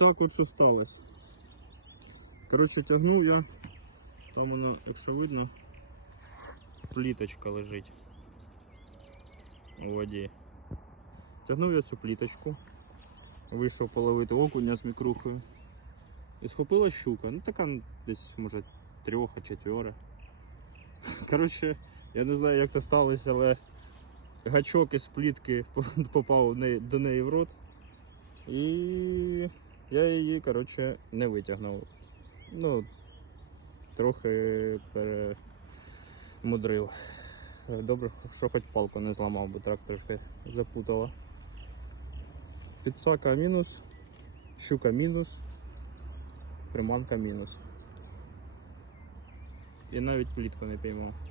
так от що сталося. Коротше, тягнув я. Там воно, якщо видно, пліточка лежить у воді. Тягнув я цю пліточку, вийшов половити окуня з мікрухою. І схопила щука. Ну така десь, може, трьоха, четверо. Коротше, я не знаю, як це сталося, але гачок із плітки попав до неї в рот. І я її, коротше, не витягнув. Ну, трохи перемудрив. Добре, що хоч палку не зламав, бо так трошки запутала. Підсака мінус, щука мінус, приманка мінус. І навіть плітку не піймав.